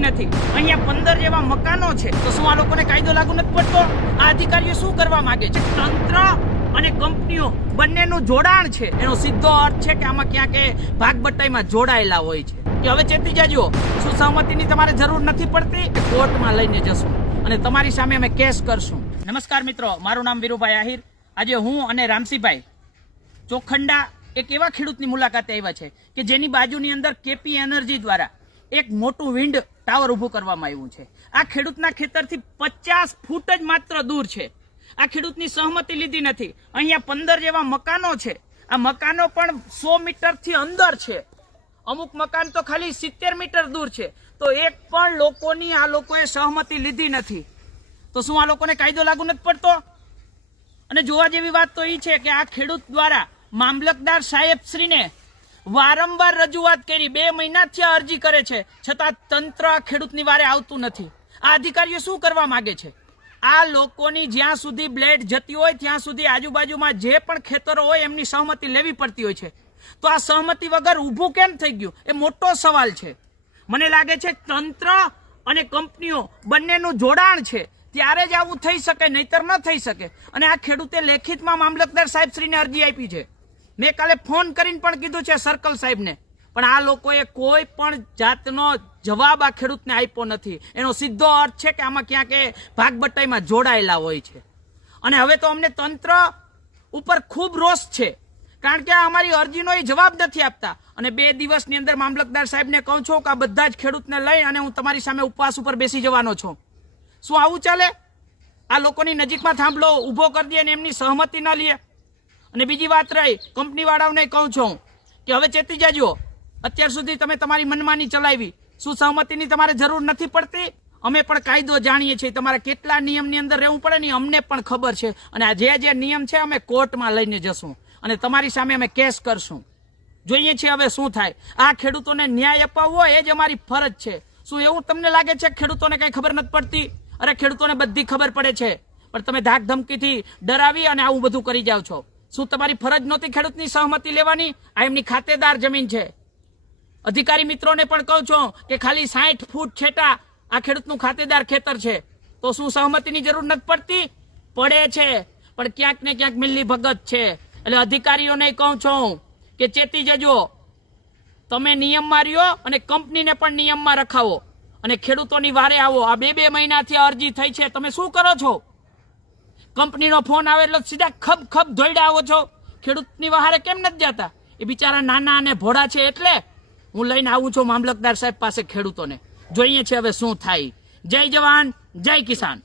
લીધી નથી। અહીંયા 15 જેવા મકાનો છે, તો શું આ લોકોને કાયદો લાગુ નથી પડતો? આ અધિકારીઓ શું કરવા માંગે છે? તંત્ર અને કંપનીઓ બંનેનું જોડાણ છે, એનો સીધો અર્થ છે કે આમાં ક્યાંક ભાગબટ્ટાઈમાં જોડાયેલા હોય છે કે હવે ચેતી જાજો, શું સહમતિની તમારે જરૂર નથી પડતી? કોર્ટમાં લઈને જશું અને તમારી સામે અમે કેસ કરશું। નમસ્કાર મિત્રો, મારું નામ વીરુભાઈ આહિર। આજે હું અને રામસિંહભાઈ ચોખંડા એક એવા ખેડૂતની મુલાકાતે આવ્યા છે કે જેની બાજુની અંદર કેપી એનર્જી દ્વારા એક મોટું વિન્ડ ટાવર ઊભું કરવામાં આવ્યું છે। આ ખેડૂતના ખેતરથી 50 ફૂટ જ માત્ર દૂર છે। આ ખેડૂતની સહમતિ લીધી નથી। અહીંયા 15 જેવા મકાનો છે, આ મકાનો પણ 100 મીટરથી અંદર છે, અમુક મકાન તો ખાલી 70 મીટર દૂર છે, તો એક પણ લોકોની આ લોકોએ સહમતિ લીધી નથી। તો શું આ લોકોને કાયદો લાગુ નથી પડતો? અને જોવા જેવી વાત તો એ છે કે આ ખેડૂત દ્વારા મામલતદાર સાહેબશ્રીને વારંવાર રજૂઆત કરી, 2 મહિનાથી અરજી કરે છે, છતાં તંત્ર આ ખેડૂતની વારે આવતું નથી। આ અધિકારીઓ શું કરવા માંગે છે? આ લોકોની જ્યાં સુધી બ્લેડ જતી હોય ત્યાં સુધી આજુબાજુમાં જે પણ ખેતરો હોય એમની સહમતિ લેવી પડતી હોય છે, તો આ સહમતિ વગર ઊભું કેમ થઈ ગયું એ મોટો સવાલ છે। મને લાગે છે તંત્ર અને કંપનીઓ બંનેનું જોડાણ છે, ત્યારે જ આવું થઈ શકે, નહીતર ન થઈ શકે। અને આ ખેડૂતે લેખિતમાં મામલતદાર સાહેબશ્રીને અરજી આપી છે। મેં કાલે ફોન કરીને પણ કીધું છે સર્કલ સાહેબને, પણ આ લોકોએ કોઈ પણ જાતનો જવાબ આ ખેડૂતને આપ્યો નથી। એનો સીધો અર્થ છે કે આમાં ક્યાંક ભાગબટ્ટાઈમાં જોડાયેલા હોય છે। અને હવે તો અમને તંત્ર ઉપર ખૂબ રોષ છે, કારણ કે આ અમારી અરજીનો એ જવાબ નથી આપતા। અને 2 દિવસની અંદર મામલતદાર સાહેબને કહું છું કે આ બધા જ ખેડૂતને લઈ અને હું તમારી સામે ઉપવાસ ઉપર બેસી જવાનો છું। શું આવું ચાલે? આ લોકોની નજીકમાં થાંભલો ઊભો કરી દે અને એમની સહમતિ ન લે? અને બીજી વાત રહી, કંપની વાળાઓને કહું છું કે હવે ચેતી જાજો, અત્યાર સુધી તમે તમારી મનમાની ચલાવી, શું સહમતિની તમારે જરૂર નથી પડતી? અમે પણ કાયદો જાણીએ છીએ, તમારે કેટલા નિયમની અંદર રહેવું પડે ને અમને પણ ખબર છે। અને આ જે નિયમ છે અમે કોર્ટમાં લઈને જશું અને તમારી સામે અમે કેસ કરશું। જોઈએ છીએ હવે શું થાય। આ ખેડૂતોને ન્યાય અપાવવો એ જ અમારી ફરજ છે। શું એવું તમને લાગે છે ખેડૂતોને કઈ ખબર નથી પડતી? અરે ખેડૂતોને બધી ખબર પડે છે, પણ તમે ધાક ધમકીથી ડરાવી અને આવું બધું કરી જાવ છો। શું તમારી ફરજ નહોતી ખેડૂતની સહમતિ લેવાની? આ એમની ખાતેદાર જમીન છે। અધિકારી મિત્રોને પણ કહું છું કે ખાલી 60 ફૂટ છેટા આ ખેડૂતનું ખાતેદાર ખેતર છે, તો શું સહમતિની જરૂર નથી પડતી? પડે છે, પણ ક્યાંક ને ક્યાંક મિલ્લી ભગત છે। એટલે અધિકારીઓને કહું છું કે ચેતી જજો, તમે નિયમમાં રહ્યો અને કંપનીને પણ નિયમમાં રખાવો અને ખેડૂતોની વારે આવો। આ 2 મહિનાથી અરજી થઈ છે, તમે શું કરો છો? કંપનીનો ફોન આવે એટલે સીધા ખબ ધોઈડા આવો છો। ખેડૂતની વહારે કેમ નથી જતા? એ બિચારા નાના અને ભોળા છે, એટલે હું લઈને આવું છું મામલતદાર સાહેબ પાસે ખેડૂતોને। જોઈએ છે હવે શું થાય। જય જવાન, જય કિસાન।